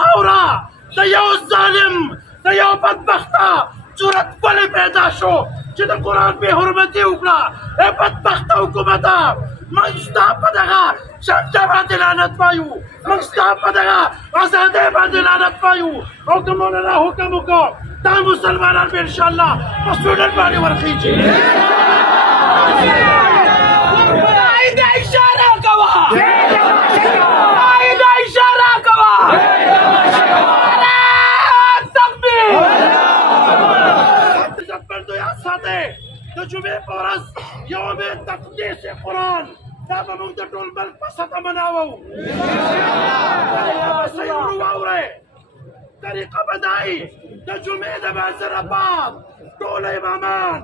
خاورا د یو ظالم د یو بدبخته صورت ولې پیدا شو چې د قرآن بې حرمتي وکړه؟ ای بدبخته حکومته، موږ ستا په دغه شمشه باندې لعنت وایو، موږ ستا په دغه ازادۍ باندې لعنت وایو، او که مولانا حکم وکړو دا مسلمانان به انشاءالله په سوډن باندې ورخیږي. دا اشاره کوه، دا اشاره کوه. عزتمندو یاد ساتئ د جمعې په ورځ یوم تقدیس قرآن دا به موږ د ټول ملک په سطحه مناوو. سیورو واورئ طریقه به دا وي د جمعې د منظر بعد ټول امامان،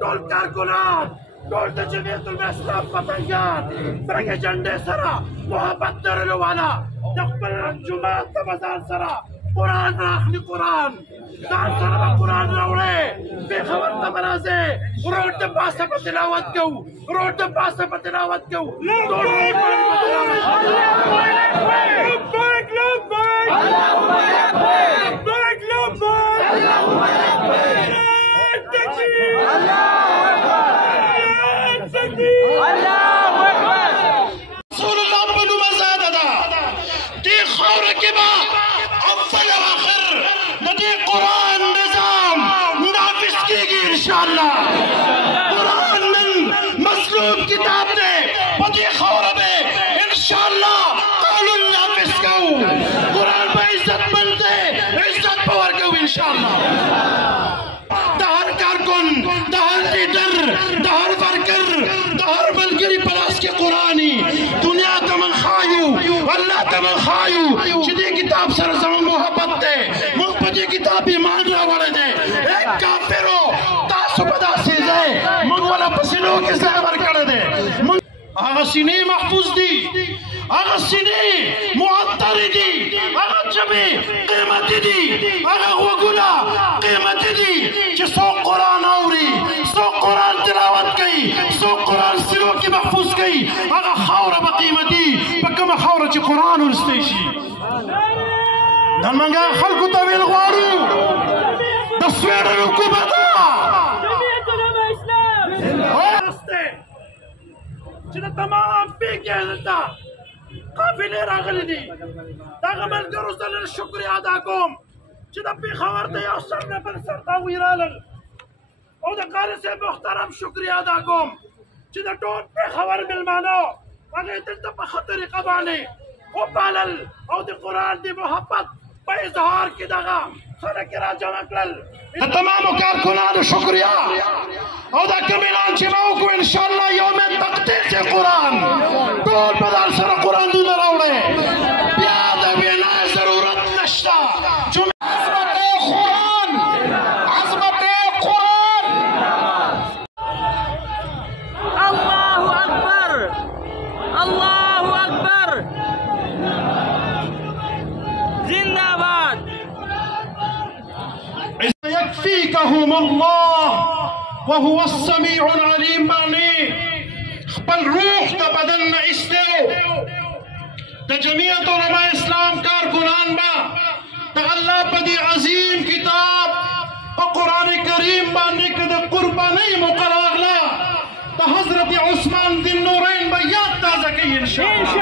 ټول کارکنان، ټول د جمعیت الاسلام پتنګان برګې جنډې سره محبت لرلو والا د خپل جومات د بازار سره قرآن راخلي، قرآن ځان سره به قرآن راوړی، پېښور ته به راځئ، روډ د پاسه به تلاوت کوو، روډ د پاسه به تلاوت کوو. رسول الله په نوم ازاده ده. دې خاوره کې به اول او آخر د دې قرآن نظام نافذ کېږي انشاءالله. قرآن نن مظلوم کتاب دی، په دې خاوره به انشاءالله قانون نافذ کوو. قرآن به عزتمند دی، عزت به ورکوو انشاءالله. د هر کارکن، د هر لیډر، د هر ورکر، د هر ملګري په لاس کې قرآني دنیا ته من ښایو، الله ته من ښایو چې دې کتاب سره زموږ محبت دی، موږ په دې کتاب ایمان راوړی دی. ای کافرو تاسو په داسې ځای موږ وله په سینو کې ځای ورکړی دی. هغه سینې محفوظ دي، هغه سینې معطرې دي، هغه ژبې قیمتي دي، هغه غوږونه قیمتي دي چې څوک قرآن اوري، څوک قرآن تلاوت کوي، څوک قرآن سینو کې محفوظ کوي. هغه خاوره به قیمتي په کومه خاوره چې قرآن ولستی شي. نن موږ خلکو ته ویل غواړو د سویډن حکومته چې د تمام پیکې دلته قافلې راغلي دي، دغه ملګرو زه نن شکریه ادا کوم چې د پېښور د یو سر نه بل سر ته هغوی رالل، او د قاري صاحب محترم شکریه ادا کوم چې د ټول پېښور مېلمانه هغې دلته په ښه طریقه باندې وپالل، او د قرآن د محبت په اظهار کې دغه خلک یې راجمع کړل. د تمامو کارکنانو شکریه، او دا کوم اعلان چې ما وکړو انشاءالله یوم تقدیس قرآن ټول به ځان سره قرآنونه راوړئ، بیا د وینا ضرورت نشته. عظمت قرآن، عظمت قرآن. الله اکبر، الله اکبر، زنده باد. یکفیکهم الله وهو السمیع العلیم باندې خپل روح د بدن نه ایستو. د جمعیت علماء اسلام کارکنان به د الله په دې عظیم کتاب په قرآن کریم باندې که د قربانۍ موقع راغله د حضرت عثمان ذی النورین به یاد تازه کوي انشاءالله.